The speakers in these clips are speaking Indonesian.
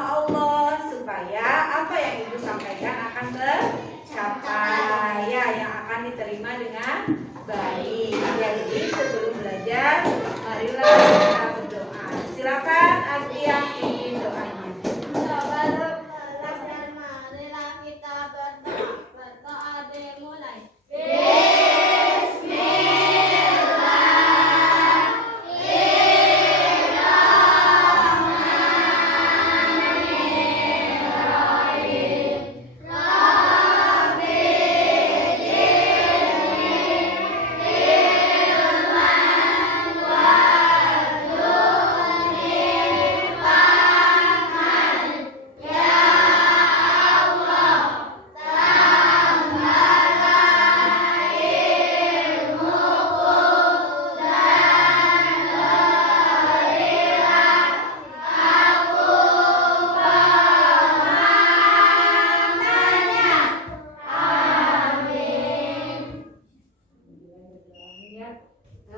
sama Allah supaya apa yang Ibu sampaikan akan tercapai ya, yang akan diterima dengan baik. Jadi sebelum belajar, marilah kita berdoa. Silakan Adi yang ingin doanya. Marilah kita berdoa dimulai.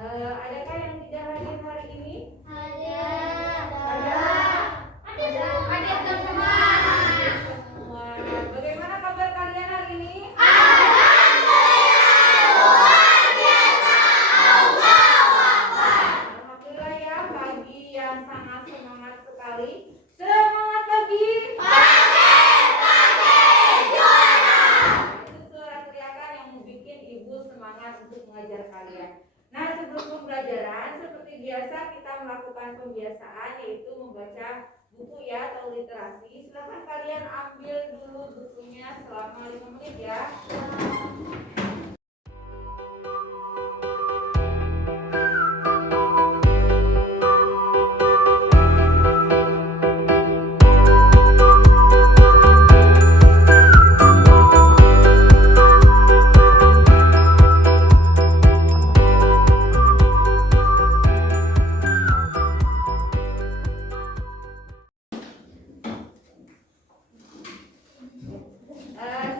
Adakah yang tidak hadir hari ini? Semua. Bagaimana kabar kalian hari ini? Alhamdulillah ya, pagi yang sangat semangat sekali. Semangat pagi. Itu suara teriakan yang membuat Ibu semangat untuk mengajar kalian. Nah, sebelum pembelajaran seperti biasa kita melakukan pembiasaan, yaitu membaca buku ya atau literasi. Silakan kalian ambil dulu bukunya selama 5 menit ya.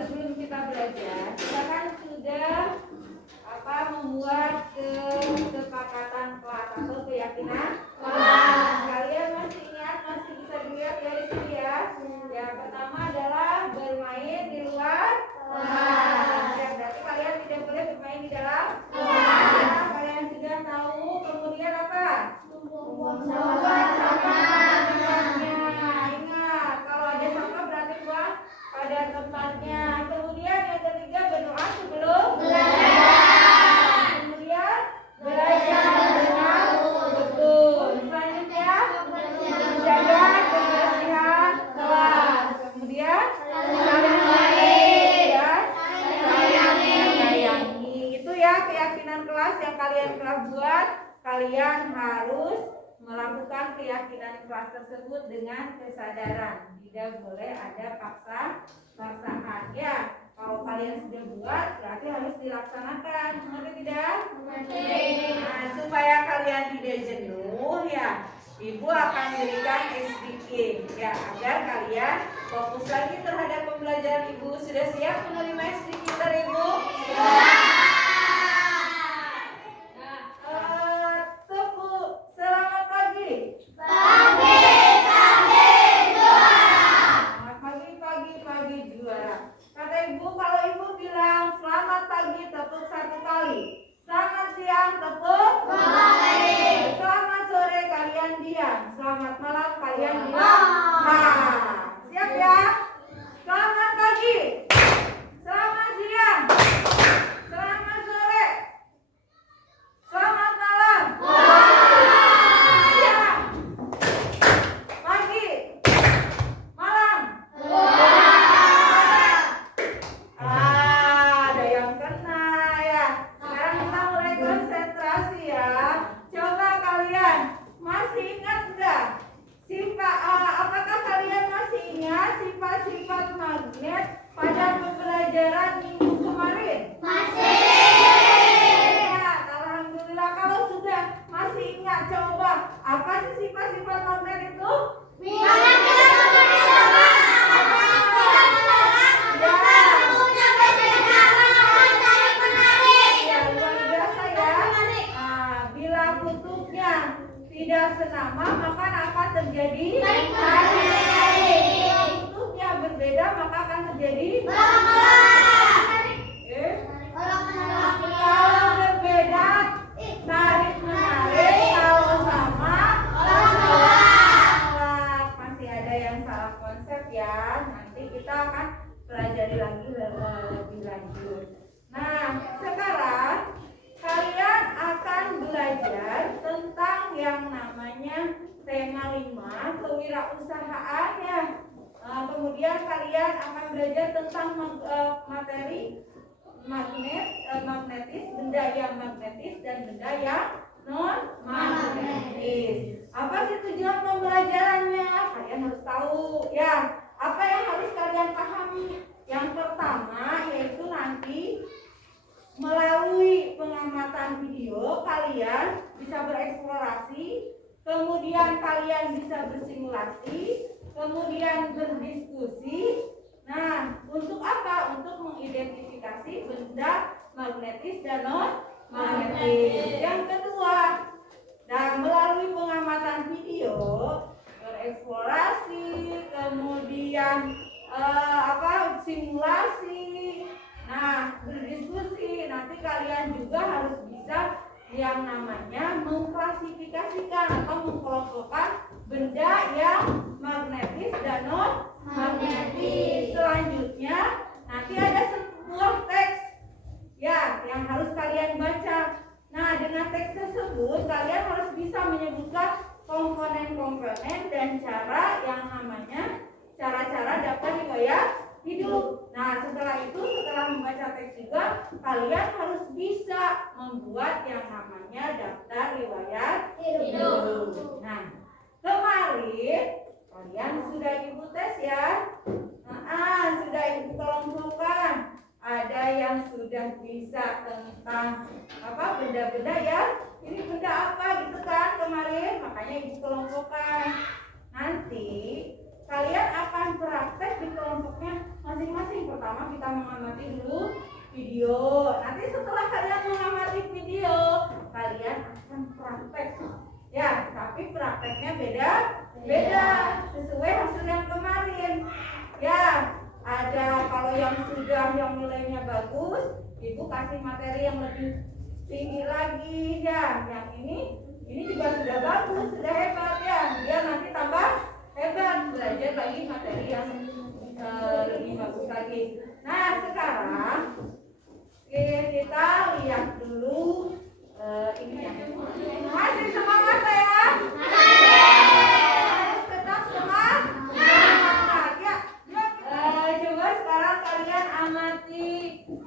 Sebelum kita belajar, kita kan sudah membuat kesepakatan kelas atau keyakinan kelas. Kalian masih ingat, masih bisa dilihat ya di sini ya. Yang pertama adalah bermain di luar kelas. Ya, berarti kalian tidak boleh bermain di dalam kelas. Ya, kalian sudah tahu. Kemudian apa? Buang sampah pada tempatnya. Ingat, kalau ada sampah berarti buang pada tempatnya. Kemudian yang ketiga, berdoa sebelum belajar. Kemudian belajar dengan betul. Selanjutnya menjaga kebersihan kelas. Kemudian saling baik dan saling menyayangi. Itu ya keyakinan kelas yang kalian telah buat. Kalian harus melakukan keyakinan kelas tersebut dengan kesadaran. Tidak boleh ada paksaan ya. Kalau kalian sudah buat berarti harus dilaksanakan. Ngerti tidak? Nah, supaya kalian tidak jenuh ya, Ibu akan berikan SDK ya, agar kalian fokus lagi terhadap pembelajaran Ibu. Sudah siap menerima SDK dari Ibu? Selamat pagi. Pagi juara. Kata Ibu, kalau Ibu bilang selamat pagi tepuk 1 kali. Selamat siang tepuk 2 kali. Selamat sore kalian diam. Selamat malam kalian diam. Nah, siap ya? Selamat pagi. Selamat salah konsep ya. Nanti kita akan pelajari lagi lebih lanjut. Nah, sekarang kalian akan belajar tentang yang namanya tema 5, kewirausahaan ya. Kemudian kalian akan belajar tentang materi magnetis, benda yang magnetis dan benda yang non magnetis. Apa sih tujuan pembelajarannya? Kalian harus tahu ya. Apa yang harus kalian pahami? Yang pertama yaitu nanti melalui pengamatan video kalian bisa bereksplorasi, kemudian kalian bisa bersimulasi, kemudian berdiskusi. Nah, untuk apa? Untuk mengidentifikasi benda magnetis dan non magnetis. Yang kedua, nah melalui pengamatan video, bereksplorasi, kemudian simulasi, nah berdiskusi. Nanti kalian juga harus bisa yang namanya mengklasifikasikan atau mengkelompokkan benda yang magnetis dan non magnetis. Selanjutnya nanti ada sebuah teks ya yang harus kalian baca. Nah, dengan teks tersebut kalian harus bisa menyebutkan komponen-komponen dan cara yang namanya cara-cara daftar riwayat hidup. Nah, setelah itu, setelah membaca teks juga, kalian harus bisa membuat yang namanya daftar riwayat hidup. Nah, kemarin kalian sudah ibu tes ya. Sudah ibu kelompokkan. Ada yang sudah bisa tentang benda-benda ya. Ini benda apa gitu kan kemarin, makanya ibu kelompokkan. Nanti kalian akan praktek di kelompoknya masing-masing. Pertama kita mengamati dulu video. Nanti setelah kalian mengamati video, kalian akan praktek. Ya, tapi prakteknya beda sesuai hasil yang kemarin. Ya, ada kalau yang sudah yang nilainya bagus, ibu kasih materi yang lebih tinggi lagi ya. Yang ini juga sudah bagus, sudah hebat ya. Dia nanti tambah hebat belajar lagi materi yang lebih bagus lagi. Nah, sekarang kita lihat dulu ini ya. Masih semangat saya? Harus tetap semangat ya. Coba sekarang kalian amati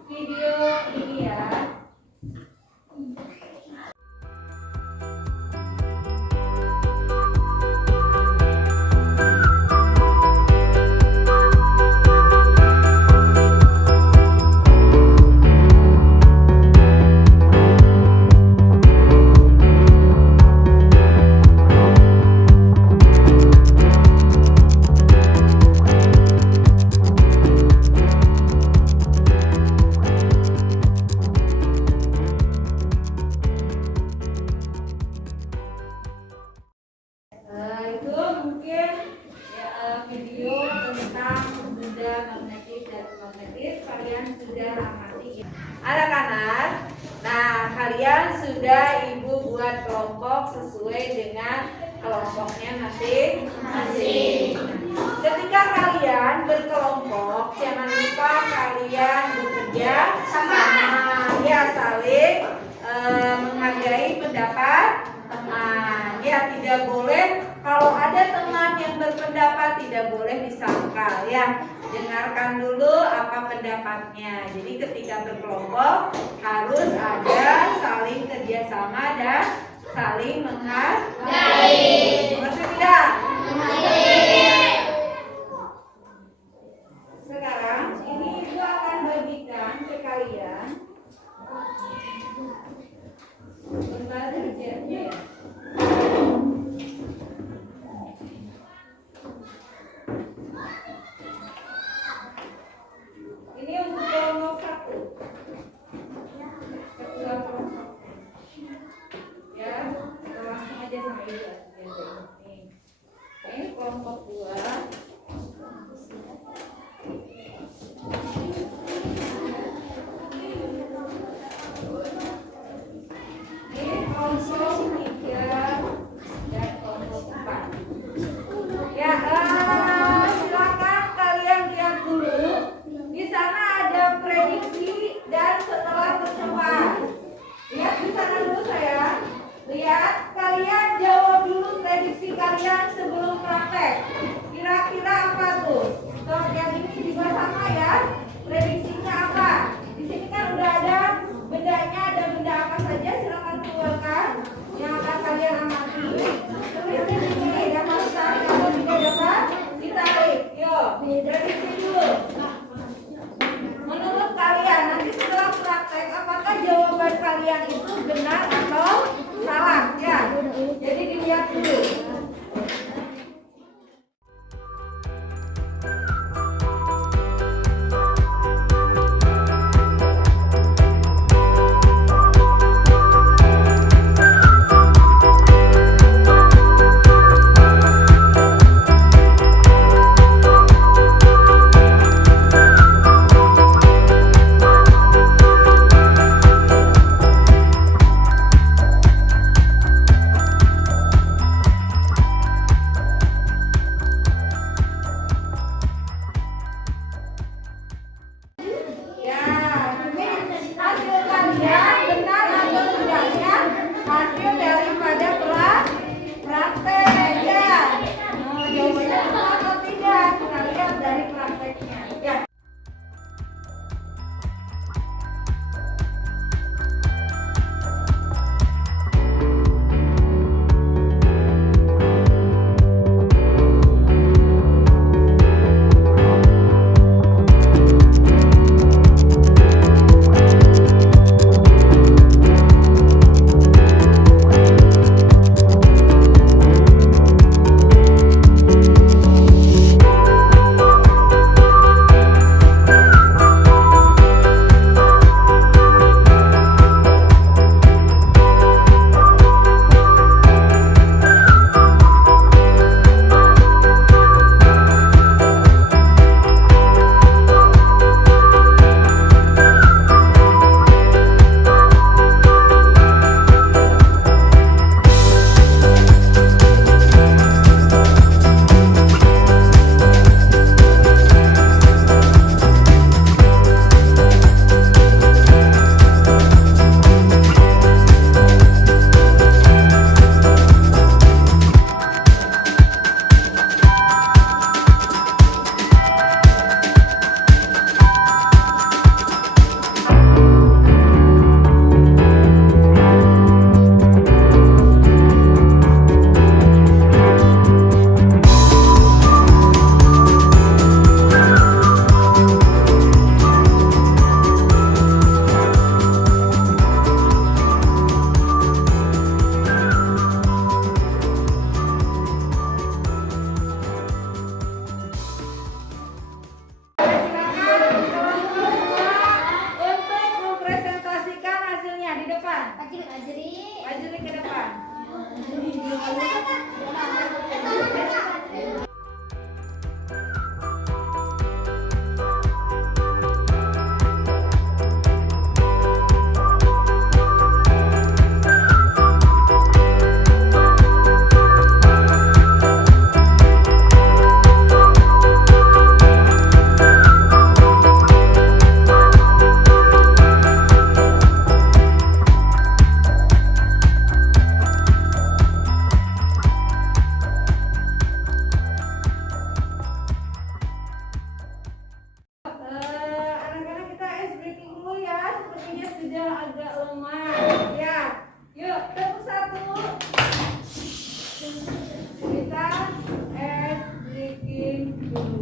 video ini ya. Itu mungkin ya, video tentang benda magnetis dan magnetis kalian sudah amati ya. Anak-anak, nah kalian sudah ibu buat kelompok sesuai dengan kelompoknya masing-masing. Ketika kalian berkelompok, jangan lupa kalian bekerja sama ya, saling menghargai pendapat teman. Ya, tidak boleh kalau ada teman yang berpendapat tidak boleh disangkal ya. Dengarkan dulu apa pendapatnya. Jadi ketika berkelompok harus ada saling kerjasama dan saling menghargai. Mengerti tidak? Sekarang ini ibu akan bagikan ke kalian lembar kerjanya ya. Ini untuk kelompok 1. Ketua kelompok. Ya, langsung aja sama ibu. Nih. Ini kelompok 2.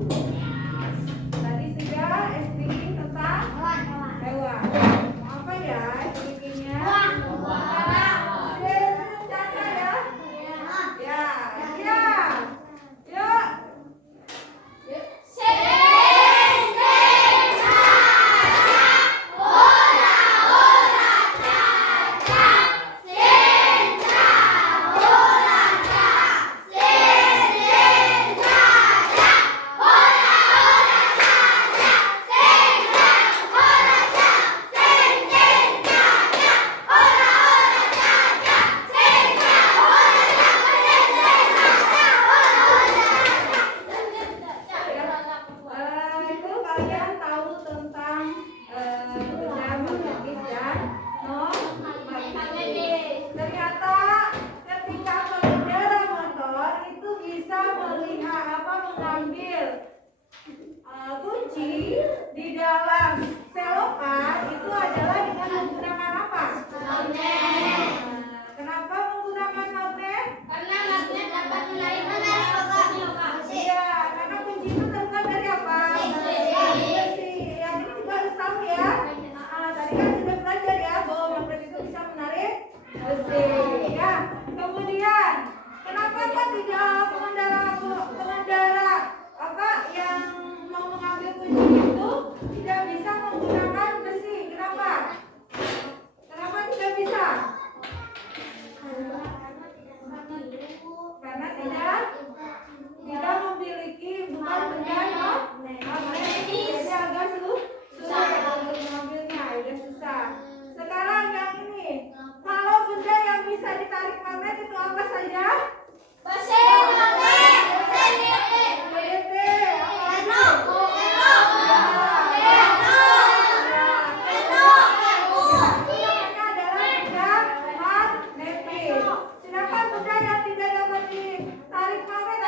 Tadi sudah speaking tentang hewan. Apa ya speakingnya? Caca ya? Ya, siap. Yuk. Itu kalian tahu tentang benda magnetis dan non magnetis. Ternyata ketika pengendara motor itu bisa melihat mengambil kunci di dalam selokan itu adalah dengan menggunakan apa? Magnet. Kenapa menggunakan magnet? Karena magnet dapat menarik bagasi. Iya, karena kunci itu terbuat dari apa? Besi. Yang ini juga harus tahu ya. Tadi kan sudah belajar ya bahwa magnet itu bisa menarik besi. Ya. Kemudian, kenapa kok tidak pengendara yang mau mengambil kunci itu tidak bisa menggunakan besi? Kenapa? Kenapa tidak bisa? Karena tidak memiliki bukan benda magnetis, jadi agak susah untuk mengambilnya, agak susah. Sekarang yang ini, kalau benda yang bisa ditarik magnet itu apa saja? Besi, magnet, sedangkan benda yang tidak dapat ditarik magnet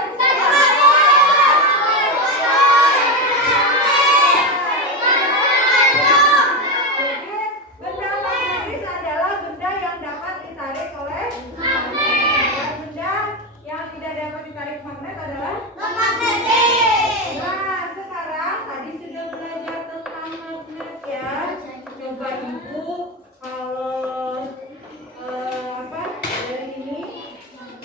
benda magnetis adalah benda yang dapat ditarik oleh magnet. Dan benda yang tidak dapat ditarik magnet adalah magnetis. Nah, sekarang tadi sudah belajar tentang magnet ya. Coba ibu kalau dari ini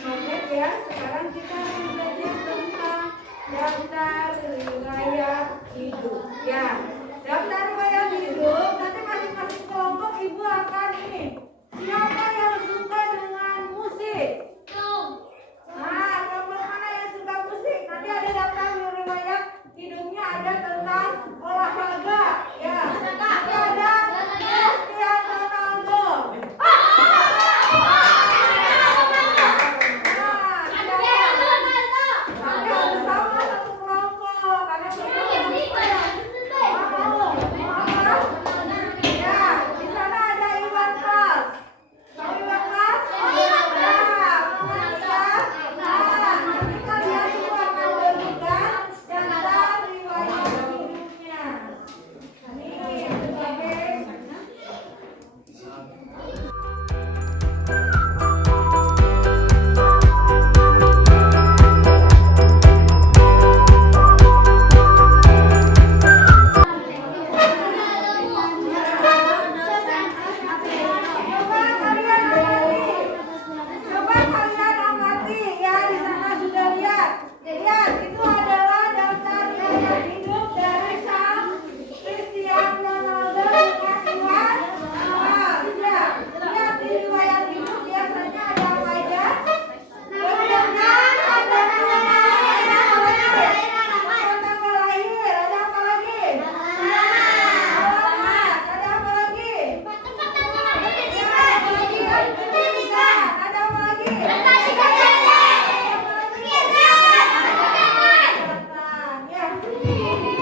magnet ya. Sekarang kita akan belajar tentang daftar riwayat hidup ya. Daftar riwayat hidup nanti masing-masing kelompok ibu akan ini. Siapa yang suka dengan musik? Nah, kelompok mana yang suka musik? Nanti ada daftar riwayat hidupnya, ada tentang olahraga ya. Nanti ada Cristiano Ronaldo. Anda harus sama satu kelompok karena ya, di sana ada Iwan Fals. Tahu Iwan Fals? Nanti kalian itu akan berikan daftar riwayat hidupnya. Ini sebagai Coba kalian amati ya, di sana sudah lihat. Lihat, itu adalah daftar riwayat hidup dari sang Cristiano Ronaldo dengan Iwan Fals. Ya, lihat di riwayat hidup biasanya ada apa aja? Berenang, ada tanggal lahir, ada apa lagi? Alamat, ada apa lagi? Ada apa lagi? Ya.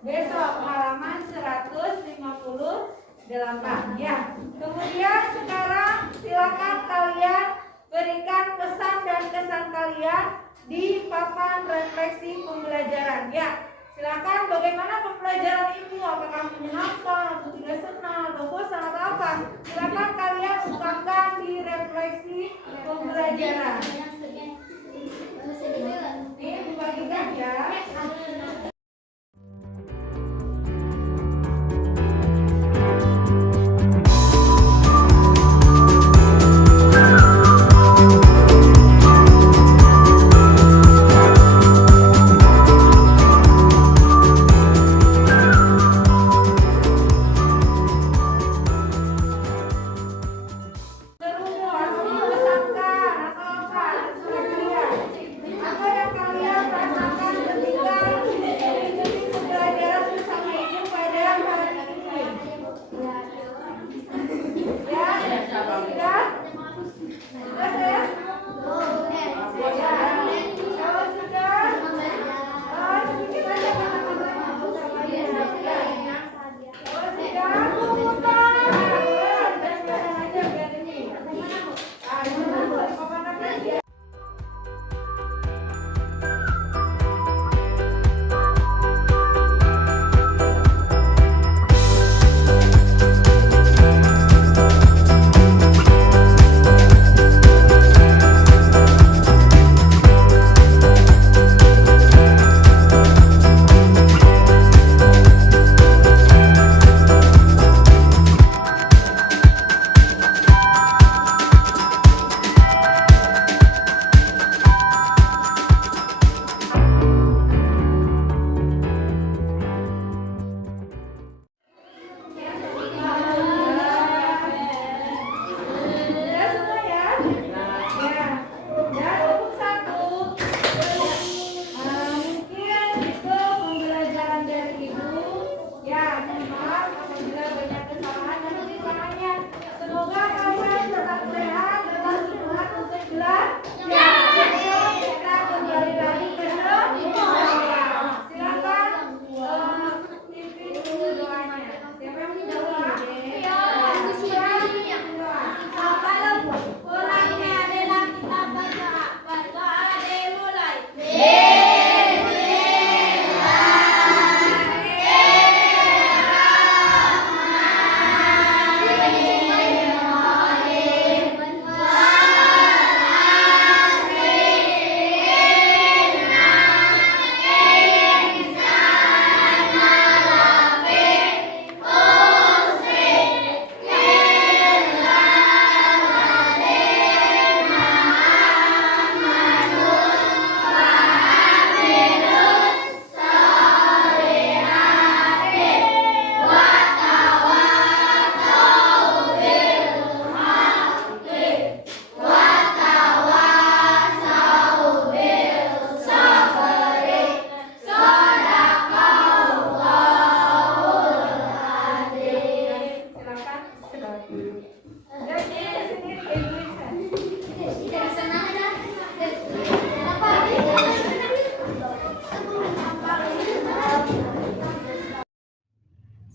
besok halaman 158 ya. Kemudian sekarang silakan kalian berikan pesan dan kesan kalian di papan refleksi pembelajaran ya. Silakan, bagaimana pembelajaran ibu? Apakah menyenangkan atau tidak senang atau bosan atau apa? Silakan kalian ungkapkan di refleksi pembelajaran. Ini dibagikan ya.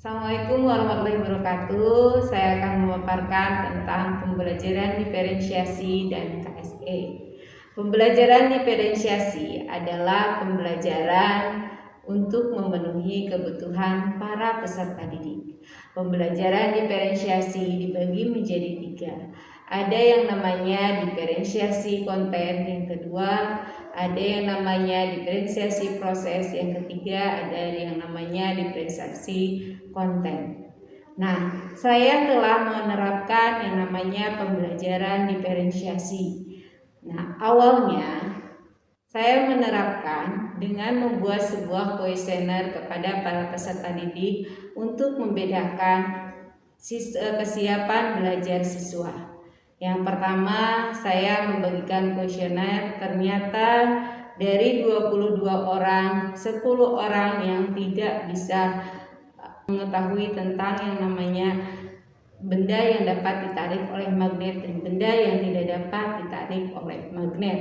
Assalamualaikum warahmatullahi wabarakatuh. Saya akan memaparkan tentang pembelajaran diferensiasi dan KSE. Pembelajaran diferensiasi adalah pembelajaran untuk memenuhi kebutuhan para peserta didik. Pembelajaran diferensiasi dibagi menjadi 3. Ada yang namanya diferensiasi konten, yang kedua ada yang namanya diferensiasi proses, yang ketiga ada yang namanya diferensiasi konten. Nah, saya telah menerapkan yang namanya pembelajaran diferensiasi. Nah, awalnya saya menerapkan dengan membuat sebuah kuesioner kepada para peserta didik untuk membedakan kesiapan belajar siswa. Yang pertama, saya membagikan kuesioner, ternyata dari 22 orang, 10 orang yang tidak bisa mengetahui tentang yang namanya benda yang dapat ditarik oleh magnet dan benda yang tidak dapat ditarik oleh magnet.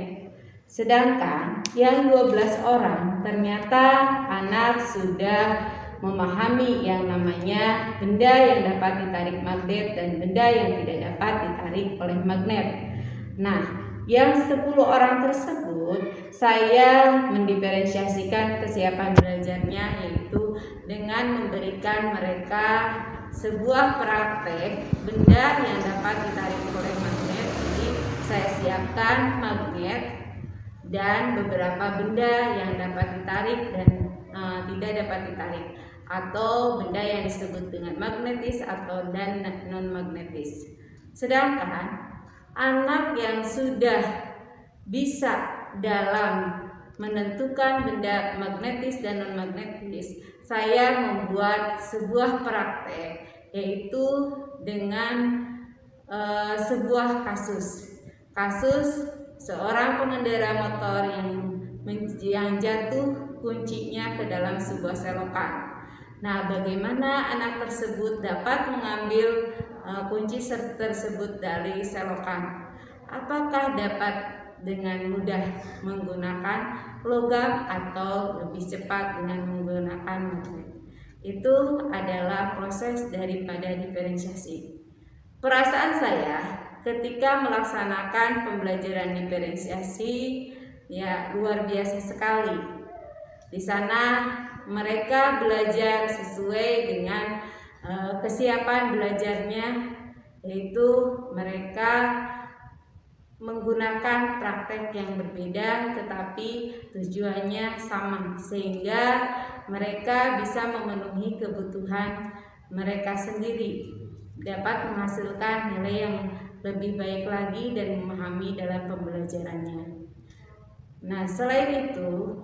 Sedangkan yang 12 orang ternyata anak sudah memahami yang namanya benda yang dapat ditarik magnet dan benda yang tidak dapat ditarik oleh magnet. Nah, yang 10 orang tersebut saya mendiferensiasikan kesiapan belajarnya, yaitu dengan memberikan mereka sebuah praktek benda yang dapat ditarik oleh magnet. Jadi saya siapkan magnet dan beberapa benda yang dapat ditarik dan tidak dapat ditarik, atau benda yang disebut dengan magnetis atau dan non magnetis. Sedangkan anak yang sudah bisa dalam menentukan benda magnetis dan non magnetis, saya membuat sebuah praktek, yaitu dengan sebuah kasus seorang pengendara motor yang jatuh kuncinya ke dalam sebuah selokan. Nah, bagaimana anak tersebut dapat mengambil kunci tersebut dari selokan? Apakah dapat dengan mudah menggunakan logam atau lebih cepat dengan menggunakan magnet? Itu adalah proses daripada diferensiasi. Perasaan saya ketika melaksanakan pembelajaran diferensiasi ya luar biasa sekali. Di sana mereka belajar sesuai dengan kesiapan belajarnya, yaitu mereka menggunakan praktek yang berbeda tetapi tujuannya sama, sehingga mereka bisa memenuhi kebutuhan mereka sendiri, dapat menghasilkan nilai yang lebih baik lagi dan memahami dalam pembelajarannya. Nah, selain itu,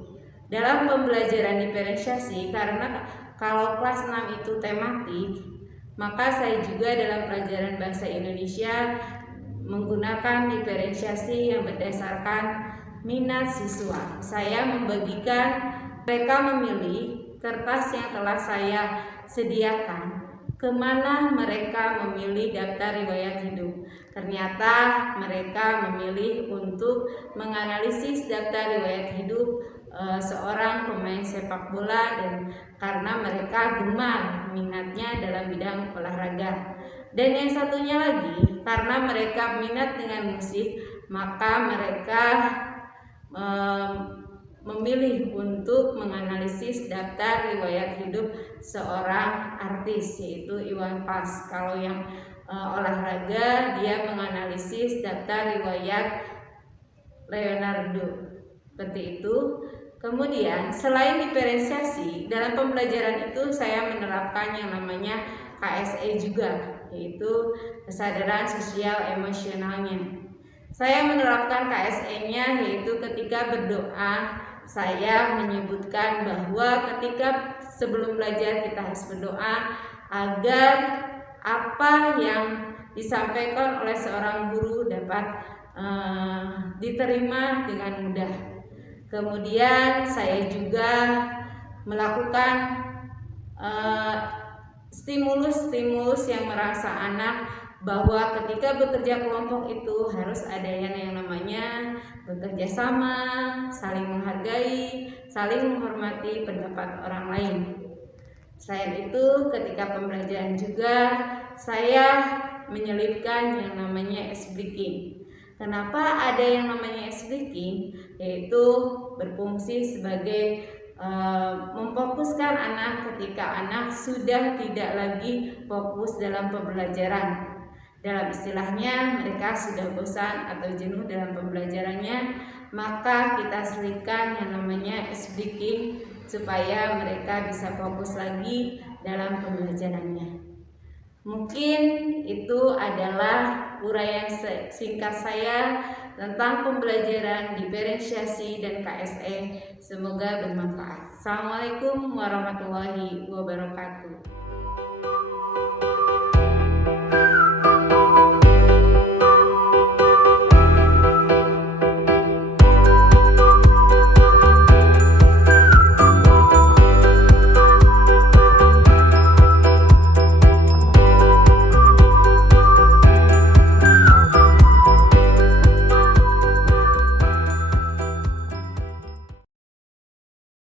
dalam pembelajaran diferensiasi, karena kalau kelas 6 itu tematik, maka saya juga dalam pelajaran bahasa Indonesia menggunakan diferensiasi yang berdasarkan minat siswa. Saya membagikan mereka memilih kertas yang telah saya sediakan, kemana mereka memilih daftar riwayat hidup. Ternyata mereka memilih untuk menganalisis daftar riwayat hidup seorang pemain sepak bola, dan karena mereka gemar minatnya dalam bidang olahraga. Dan yang satunya lagi, karena mereka minat dengan musik, maka mereka memilih untuk menganalisis daftar riwayat hidup seorang artis, yaitu Iwan Fals. Kalau yang olahraga, dia menganalisis daftar riwayat Leonardo. Seperti itu. Kemudian selain diferensiasi, dalam pembelajaran itu saya menerapkan yang namanya KSE juga, yaitu kesadaran sosial emosionalnya. Saya menerapkan KSE-nya, yaitu ketika berdoa saya menyebutkan bahwa ketika sebelum belajar kita harus berdoa agar apa yang disampaikan oleh seorang guru dapat diterima dengan mudah. Kemudian saya juga melakukan stimulus yang merasa anak bahwa ketika bekerja kelompok itu harus ada yang namanya bekerja sama, saling menghargai, saling menghormati pendapat orang lain. Selain itu, ketika pembelajaran juga saya menyelipkan yang namanya ice breaking. Kenapa ada yang namanya ice breaking? Yaitu berfungsi sebagai memfokuskan anak ketika anak sudah tidak lagi fokus dalam pembelajaran. Dalam istilahnya mereka sudah bosan atau jenuh dalam pembelajarannya, maka kita selipkan yang namanya ice breaking supaya mereka bisa fokus lagi dalam pembelajarannya. Mungkin itu adalah uraian singkat saya tentang pembelajaran diferensiasi dan KSE. Semoga bermanfaat. Assalamualaikum warahmatullahi wabarakatuh.